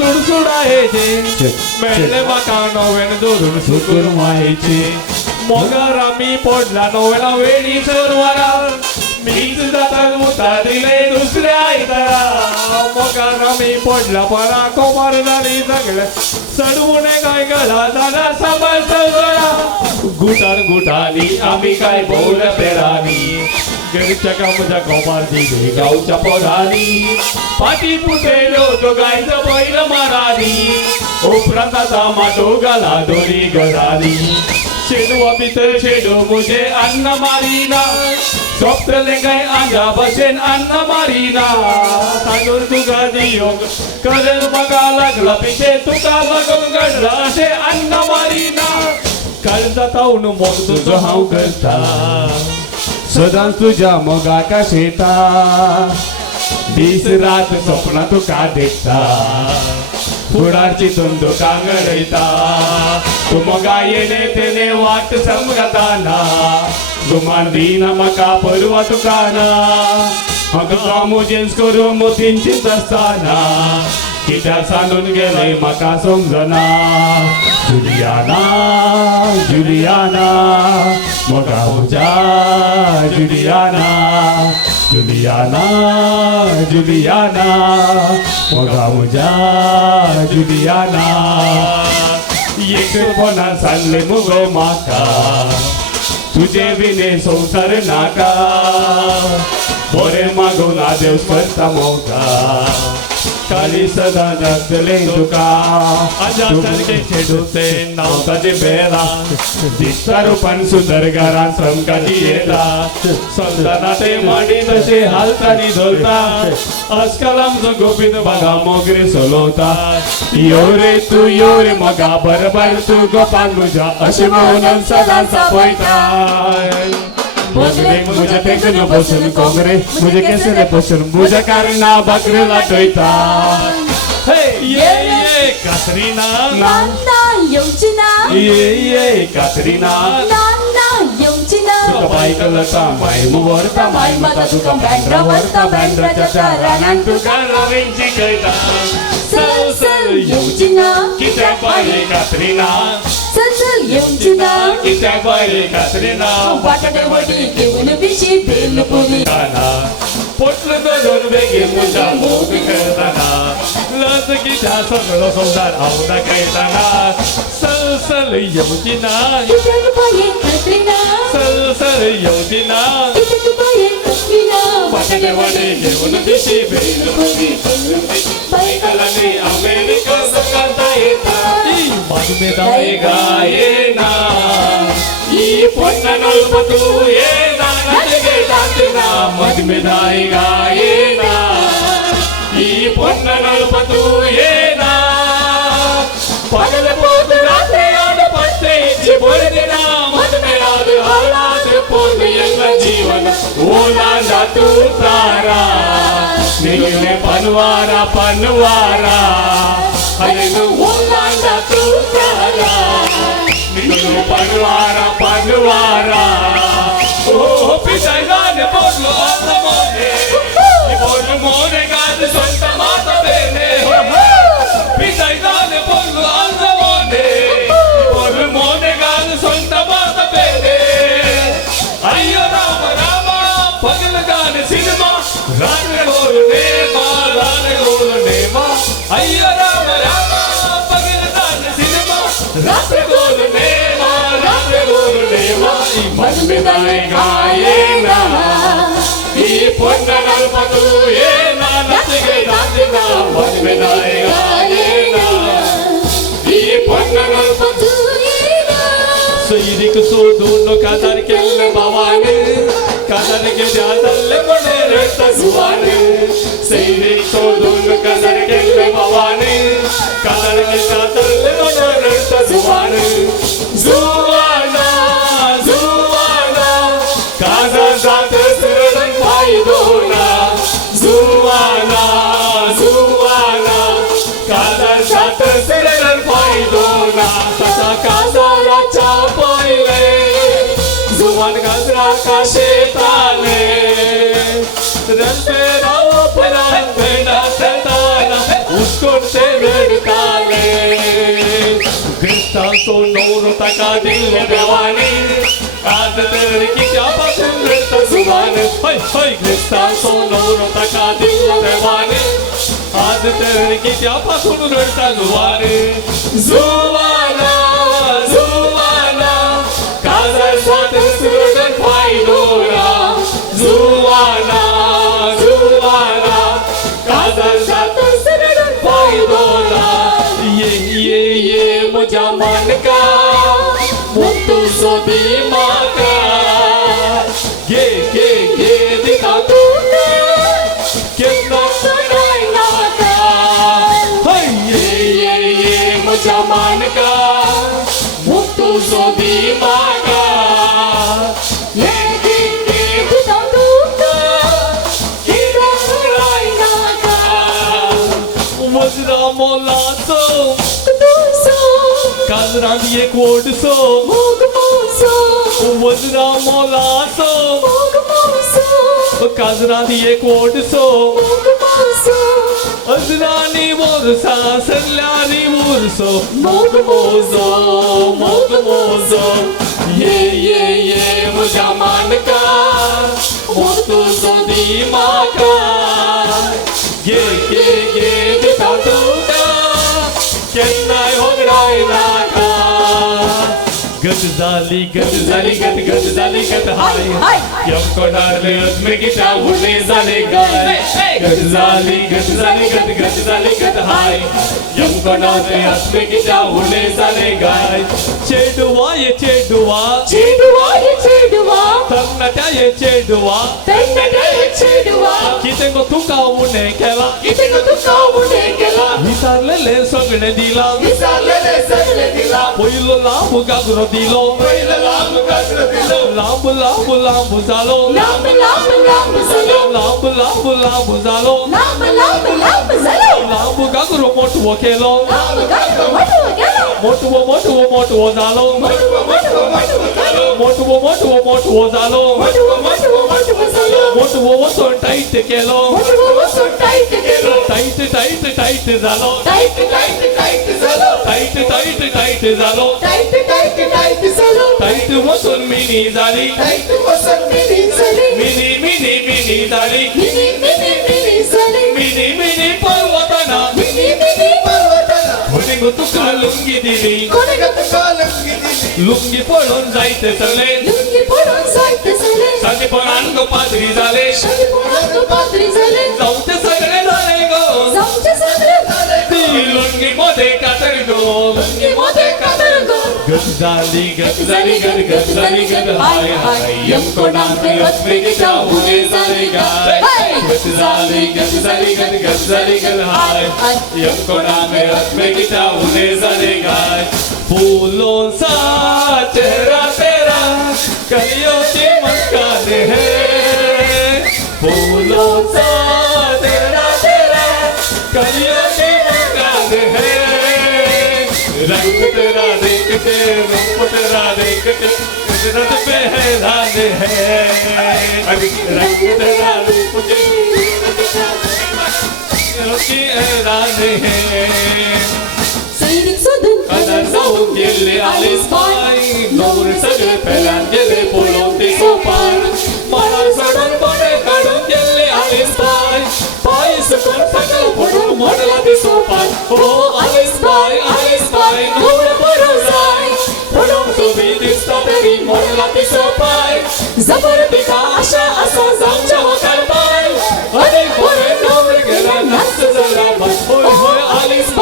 सुडसुडायचे मेळले म्हाका नवेन धरून सुकून व्हायचे मोगार आमी पडला नवेला वेळी चोरवारा मीच जाता मुता दिले दुसऱ्या आयतारा मोगार आमी पडला परा कोमार जाली सगळे चढवणे काय गळा जाना सांबाळ चौगळा गुटान गुटाली आमी काय बोल पेरानी घरच्या कामच्या कोमार दिली गावच्या पोरांनी पाठी पुटेलो तो गायचं बैल मारानी उपरांत आता माटो घाला दोरी घरानी शेडवा भितर शेडो मुझे अन्न मारिना सोपतले काय आंगा बसेन अन्न मारिना सांगून तुका दियो कळेल म्हाका लागला पिशे तुका लागून घडला अशे अन्न मारिना काळजा तावन मोग तुजो हांव करता सदांच तुझ्या मोगाका शेता दीस रात स्वप्न तुका देखता फुडार चिंतून तुका घडयता तू मोगा येणे तेने वाट समगताना गुमान दिना म्हाका परवा तुका ना म्हाका मोजेन्स करून मोतीन चिंत आसतना कित्याक सांडून गेले म्हाका समजना जुलियाना जुलियाना मोगा म्हज्या जुलियाना जुलियाना जुलियाना मोगा म्हज्या जुलियाना एक पोना सांगले मुगो म्हाका तुझे विने संसार नाका बरें मागून आदेव करता मोगा काळी सदा जगतले तुका आजा सारखे चेडूचे नाव ताजे बेला दिसता रूपान सुंदर घरान समकाची येता संताना ते मांडी तशे हालतानी धरता आजकाल आमचो गोपीत बागा मोगरे चलोवता यो रे तू यो रे मोगा बरोबर तू गोपान तुझ्या अशें म्हणून सदां सापयता बोगरे मुझे पेकन बसून कोंगरे मुझे केसरे बसून मुझे कारणा बकरे लाटयता ये कातरीना नाना येवचिना ये कातरीना नाना येवचिना तुका बायक लता माय मुवरता माय माता तुका बँड्रा वरता बँड्राच्या रानान तुका रवेंची कळटा सल सल येवचिना कित्याक बाये कातरीना चल येवचिना कित्याक बाये कातरीना वाटाणे वडी घेऊन बिशी बेल पोली पोटल धरून बेगी मुजा मोग करताना लस कित्या सगळो संसार आवडा कळताना सल सल येवचिना कित्याक बाये कातरीना सल सल येवचिना कित्याक बाये कातरीना वाटाणे वडी घेऊन बिशी बेल पोली बायकलांनी अमेरिका संगाता येता मधुमेदाय गायेना ಈ ಪೊನ್ನ ನಲ್ಪತು ಏನ ನನಗೆ ದಾತಿನ ಮಧುಮೇದಾಯ ಗಾಯೇನ ಈ ಪೊನ್ನ ನಲ್ಪತು ಏನ ಪಗಲ ಪೋದು ರಾತ್ರಿ ಆಡ ಪತ್ತೆ ಇಚ್ಚಿ ಬರೆದಿನ ಮಧುಮೇದಾದ ಹಾಳಾದ ಪೋದು ಎಲ್ಲ ಜೀವನ ಓಲಾಂಡ ತೂತಾರ ನಿನ್ನೆ ಪನ್ವಾರ ಪನ್ವಾರ ಅದೇನು ಓಲಾಂಡ ತೂತಾರ ನಿನ್ನೆ ಪನ್ವಾರ ಪನ್ವಾರ ಓ ಪಿಸೈದಾನೆ ಬೋರ್ಲು ಆದ ಮೋನೆ ಈ ಬೋರ್ಲು ಮೋನೆಗಾದ ಸ್ವಂತ ಮಾತ ಬೇನೆ ಪಿಸೈದಾನೆ ಬೋರ್ಲು ಆದ ಮೋನೆ ಈ ಬೋರ್ಲು ಮೋನೆಗಾದ ಸ್ವಂತ ಮಾತ ಬೇನೆ ಅಯ್ಯೋ ರಾಮ ರಾಮ ಪಗಲಗಾನೆ ಸಿನಿಮಾ ರಾಣೆಗೋಲು ನೇಮ ರಾಣೆಗೋಲು ನೇಮ ಅಯ್ಯೋ ರಾಮ ರಾಮ ಪಗಲಗಾನೆ ಸಿನಿಮಾ ರಾತ್ರಿಗೋಲು ನೇಮ ರಾತ್ರಿಗೋಲು ನೇಮ ಈ ಮಧುಮೇದಾಯ ಗಾಯೇನ ಈ ಪೊನ್ನ ನಲ್ಪತು ಏನ ನತಿಗೆ ದಾತಿನ ಮಧುಮೇದಾಯ ಗಾಯೇನ ಈ ಪೊನ್ನ ನಲ್ಪತು सैनिक सोडून कादार केले भावाने कादार गेल्या चालले म्हणे रक्त जुवाने सैनिक सोडून कादार केले भावाने कादार गेल्या चालले म्हणे रक्त जुवाने जुवाना जुवाना कादार जात सरळ फायदोना जुवाना जुवाना कादार जात सरळ फायदोना तसा कादाराच्या पहिले जुवान गाजरा का शेताने रस्ते राव परात भेडा सताना उसकोण ते करताले ख्रिस्तांचो नवरो ताका दिल्लो देवाने आज तर कित्यापासून रडता जुबान हय हय ख्रिस्तांचो नवरो ताका दिल्लो देवाने आज तर कित्यापासून रडता जुबान जुबाना जुबाना काजर साथ सुरडन फायदोरा जुबाना जुबाना काजर साथ सरडन फायदोरा ये मुझा मन का मुक्तु सोदी माका ये दिखा तू कितना सुनाई नाका ये मुझा मन का मुक्तु सोदी माका ये दिखा तू कितना सुनाई नाका वज्रा मोलाचो काजरांत एक ओडसो वज्रा मोलाचो काजरांत एक ओडसो अजरानी मोरसा सरल्यानी मोरसो मोग मोजो ये मुझा मान का मोतू सोदी माका ये दिखा तुका केन्नाय होगडाय नाका गज झाली गज झाली हाय यम कोणाले अजमेकीच्या उडले झाले गाय गज झाली हाय यम कोणाले अजमेकीच्या उडले झाले गाय चेडुवा ये चेडुवा तन्नट्या ये चेडुवा कितें गो तुका उणे केला विचारलेले सगळे दिला पयलो लांब गाजरो दिलो लांब जालो लांब जालो लांब गाजरो मोठवो केलो मोठवो जालो मोठवो जालो मोठवो वचून टाईट केलो टाईट जालो टाईट जालो टाईट वचून मिनी जाली मिनी जाली मिनी पर्वताना कोणी तुका लुंगी दिली लुंगी पडून जायते चले सांगे पण अंग पातळी झाले जाऊते सगळे झाले गो ती लुंगी मध्ये कातर गो गज झाली गद हाय यम कोणाने अजमेकीच्या उडे झाले गाय गज झाली गद हाय यम कोणाने अजमेकीच्या उडे झाले गाय फूलों सा चेहरा तेरा कलियों की मुस्कान है फूलों सा चेहरा तेरा कलियों की मुस्कान है रंग तेरा देखते रूप तेरा देखते कुदरत पे हैरान है रंग तेरा रूप की हैरान है kadar zaun गेले आलीस बाई नवर सगळे पेलान गेले पळून ते सोपार मला सोडून कोणे काढून गेले आलीस बाई पाय सुकून सगळं पडून मोडला ते सोपार हो आलीस बाई नवर बरो जाय पळून तुम्ही दिसता तरी मोडला ते सोपार जबर दिखा आशा असो जाऊच्या होकार बाय अनेक बरे नवर गेला नाच जरा बस होय आलीस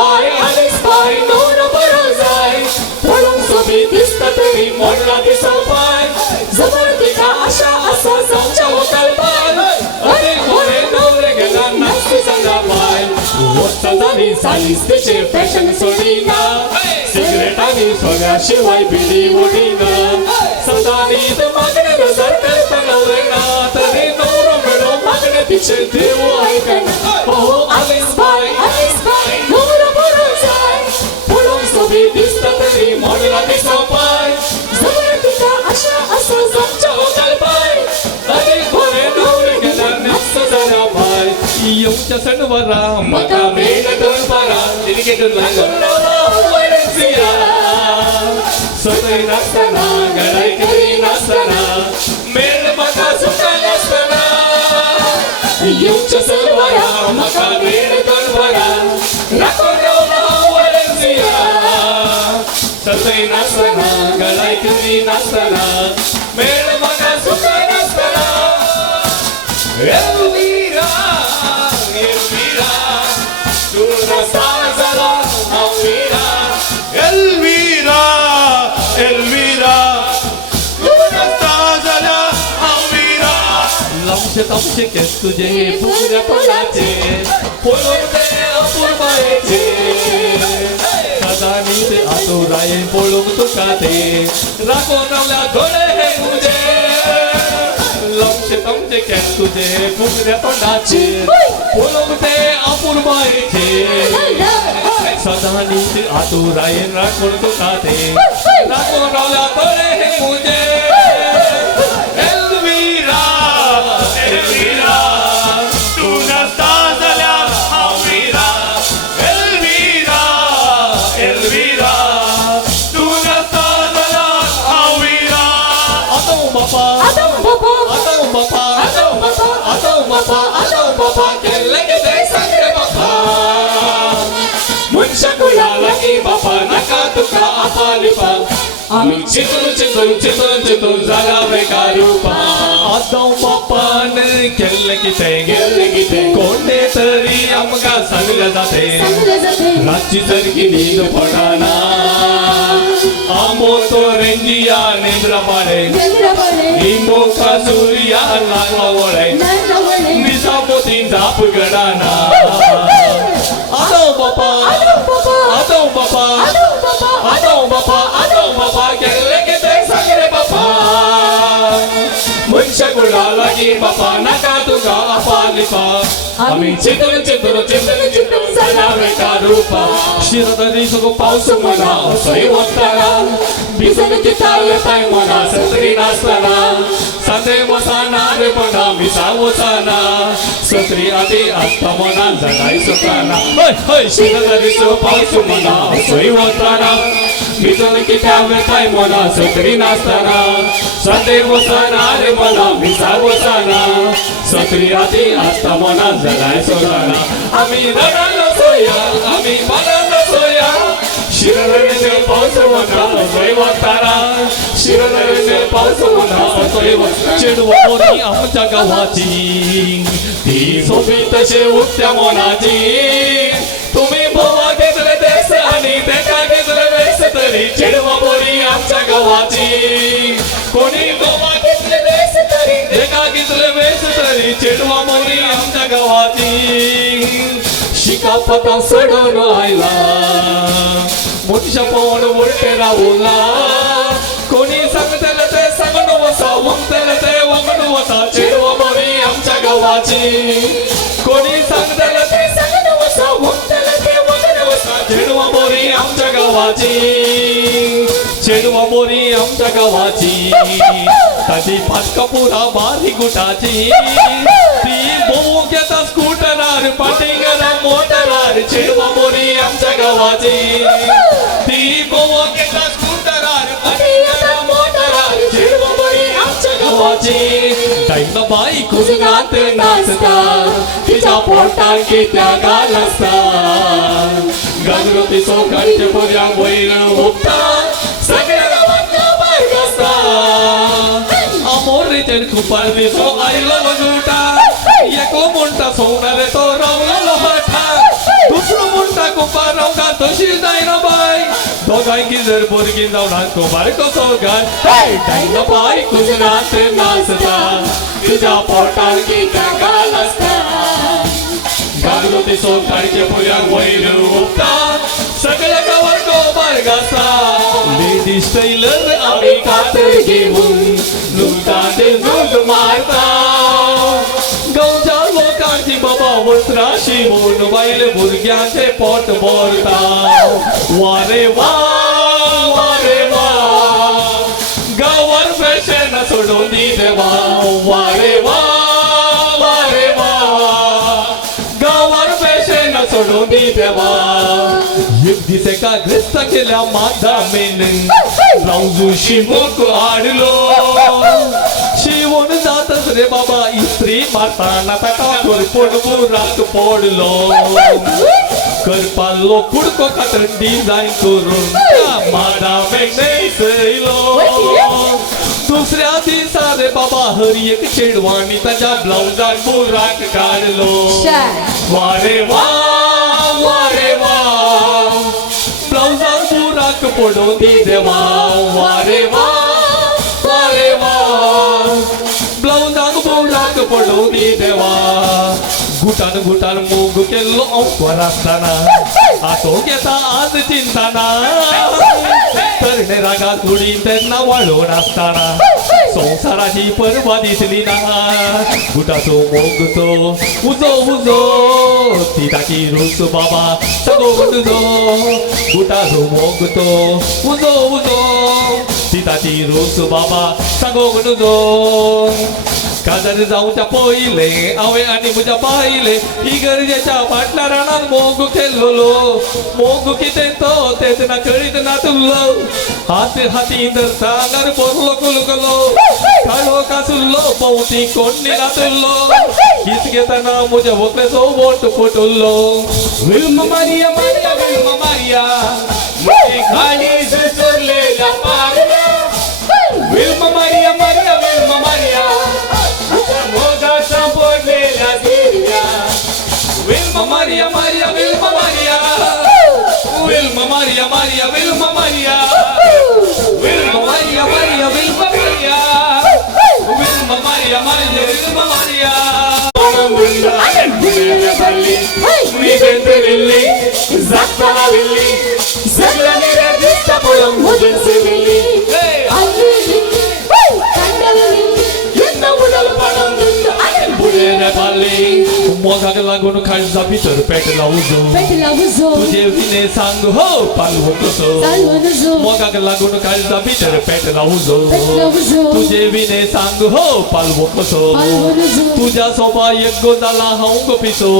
बाई नवर बरो जाय पळून तुम्ही दिसता तरी मोडला ते सोपार जबर दिखा आशा असो जाऊच्या होकार बाय अनेक बरे नवर गेला नाच जरा बाय वस्त झाली सालीस तिचे फॅशन सोडीना सिगरेटांनी सोन्याशिवाय बिडी उडीना सदानीत मागणे नजर करता नवरेना तरी नवरो मिळो मागणे तिचे देव ऐकना हो आलीस बाई नवरो बरो जाय पळून सोबी दिसता तरी मोडला ते सोपाय जवळ तिका आशा असो जाऊच्या होकार बाय अनेक बरे नवरे गेला नाच जरा बाय येऊच्या सणवारा मका मेन दरबारा गेटून सगळी नसताना गळाई करी नसताना मेळ मका सुका नसताना येऊच सर्वरा मका मेळ गणवरा राखो रवला वळसिया सगळी नसताना गळाई करी नसताना मेळ मका सुका नसताना Elvira, Elvira, tu no estás allá, Elvira, Elvira, Elvira, tu no estás allá, Elvira. लमशे केस तुझे फुगड्या पडायचे पळवते अपूर्वायचे सदा नीते आतुराये पळून तुका ते राखो नवल्या घोडे हे तुझे लमशे केस तुझे फुगड्या पडायचे पळवते अपूर्वायचे सदा नीते आतुराये राखो तुका ते राखो नवल्या घोडे हे तुझे Elvira, Elvira, tu no estás allá, Elvira, Elvira, Elvira, tu no estás allá, Elvira. Adão bapa, que le que te sangre bapa. Mucha cuya la que bapa, nakatuka apalipa. आम्ही चितून जागा बेकारूपा आदम बापान केल्ले किते कोणते तरी आमका सांगले जाते रातची जर की न्हीद पडना आमो तो रेंजिया निद्रा पाडे निमो का सूर्या लागला वळे निसा पोती जाप गडाना आदम बापा केल्ले किते सांगरे बापा मनशा गुणाला की बापा नका तुका अपालिपा आम्ही चितून जाणावे का रूपा शिरदरी सगो पाऊस मना असोय वताना भिजून किताले ताय मना सत्री नासताना साथे वसाना रे पडा मिसा वसाना सत्री आधी आत्ता मना जगाय सताना होय शिरदरी सगो पाऊस मना असोय वताना भिजून किताले ताय मना सत्री नासताना साथे वसाना रे पडा मिसा वसाना सत्री आधी आत्ता मना जगाय सताना आम्ही रडायला सोया आम्ही मनाला सोया शिरदरीचे पाऊस मना असोय वताना शिरदरीचे पाऊस मना असोय चेडवा मोरी आमच्या गावाची ती सोबी तसे उठत्या मनाची तुम्ही बोवा घेतले देश आणि तेका घेतले वेस तरी चेडवा मोरी आमच्या गावाची कोणी बोवा घेतले देश तरी तेका घेतले वेस तरी चेडवा मोरी आमच्या गावाची शिकापता सोडून आयला मुनशा पवन उलटे राहुला कोणी सांगतलं ते सांगून वसा उमतलं ते वमन वसा चेडवा मोरी आमच्या गावाची कोणी सांगतलं ते सांगून वसा उमतलं ते वमन वसा चेडवा मोरी आमच्या गावाची चेडवा मोरी आमच्या गावाची ताची फाटका पुरा बारी गुटाची ती बोवू घेता स्कूटरार पाटिंगरा मोटरार चेडवा मोरी आमच्या गावाची ती बोवू घेता स्कूटरार पाटिंगरा मोटरार चेडवा मोरी आमच्या गावाची ताईला बाई कुजनात नाचता तिच्या पोटात कित्या गाल असता गाजरोती सोकांचे पोऱ्या वैर उपता सगळ्या गावातल्या बायक असता अमोरीचे खुपार दिसो आयलो वजुटा एको म्हणटा सोवणारे तो रावलो हठा दुसरो म्हणटा खुपार रावता तशी दायना बाय दोगांकी जर भुरगीं जावना तो बारको सोगार दायना बाय कुजनात नाचता तिच्या पोटार कित्या गाल असता गाजरोती सोकांचे पोऱ्यांक वैर उपता सगळ्या गावात गोबार घासा लेडीज टेलर आम्ही कातर घेऊन लुटाचे लूट मारता गावच्या लोकांची बाबा वस्त्रा शिवून बायल भुरग्यांचे पोट भरता वारे वा गावार फॅशन सोडून दी देवा वारे वा गावार फॅशन सोडून दी देवा दिसेका ग्रेस्त केल्या मादामेन ब्लाउज शिवूक हाडलो शिवून जातच रे बाबा इस्त्री मारताना ताका करपून बुराक पडलो करपालो कुडको खातर डिझाईन करून त्या मादामेक नेसयलो दुसऱ्या दिसा रे बाबा हरी एक चेडवानी ताच्या ब्लाउजाक बुराक काढलो वारे वा वारे वा ब्लाउजाक बुराक पडों दी देवा वारे वा वारे वा ब्लाउजाक बुराक पडों दी देवा गुटान गुटान मोग केल्लो अंकुर आसताना आतो घेता आज चिंताना तरणे रागा कुडीन तेन्ना वाळून आसताना संसाराची पर्वा दिसली ना गुटाचो मोगचो उजो उजो ती ताकी रूस बाबा सगो तुजो गुटाचो मोगचो उजो उजो ती ताची रूस बाबा सगो तुजो काजर जाऊच्या पहिले हांवें आनी म्हज्या बायले इगर्जेच्या फाटल्या रानान मोग केल्लो मोग कितें तो तेच ना कळीत नातुल्लो हात हाती धरता आंगार बरलो कुलकलो काळो कासुल्लो भोंवती कोण्णी नातुल्लो गीत घेतना म्हज्या व्हंकलेचो बोट फुटुल्लो विल्म मारिया मारिया विल्म मारिया म्हजी काळीज चोरलेल्या पारल्या विल्म मारिया मारिया विल्म मारिया मोगाचा पडलेल्या दिव्या विल्म मारिया मारिया विल्म मारिया विल्म मारिया मारिया विल्म मारिया विल्म मारिया मारिया विल्म मारिया विल्म मारिया मारिया विल्म मारिया सगळ्यांनी दिसता पळून भोजन सेविल्ली मोगाक लागून खालचा भितर पेटला उजो तुझे विने सांग हो पालवो कसो मोगाक लागून खालचा भितर पेटला उजो तुझे विने सांग हो पालवो कसो तुझ्या सोबा एक गो जाला हांव गोपिसो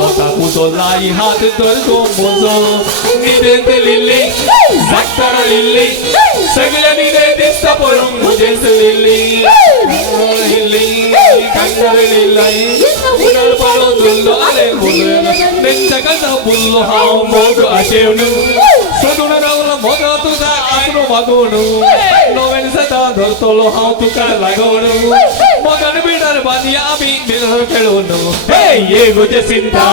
लोकांक उजो लाई हात धरतो मोजो निदेंत लिल्ली जागताना लिल्ली सगळ्यांनी दिसता पळून म्हजेच लिल्ली बुल्लो हांव मोग आशेवन सोदून रावलो मोग तुका आसरो मागून नवेन सदा धरतलो हांव तुका लागून मोगान बिडार बांदया आमी बिडार खेळून हे गुजे चिंता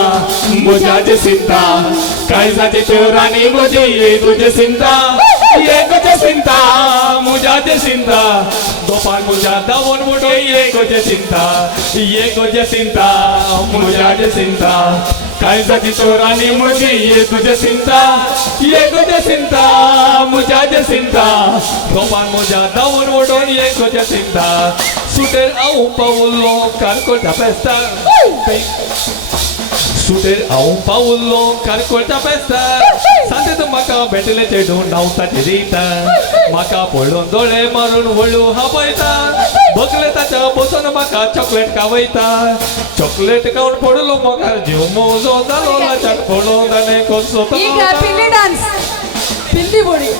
म्हज्या चिंता काळजाची चोरांनी म्हजी ये गुजे चिंता ये गुजे चिंता म्हज्या चिंता दोपार म्हज्या दावून मुडो ये गुजे चिंता म्हज्या चिंता काळजाची चोरांनी म्हजी ये तुझे चिंता म्हज्या चिंता दोपार म्हज्या दावून मुडोन ये गुजे चिंता सुटेर हांव पावुल्लो कारकोटा फेस्तार सुटेर हांव पावुल्लो कारकोटा फेस्तार सांजेच म्हाका भेटले चेडून हांव ताचे दिता म्हाका पळोवन दोळे मारून वळू हापयता बगले ताच्या बसून म्हाका चॉकलेट खावयता चॉकलेट खावन पडलो मोगार जीव मोजो जालो लाचाक पळोवन ताणें कसो ಈಗ ಪಿಲ್ಲಿ ಡ್ಯಾನ್ಸ್ ಪಿಲ್ಲಿ ಬೋಡಿ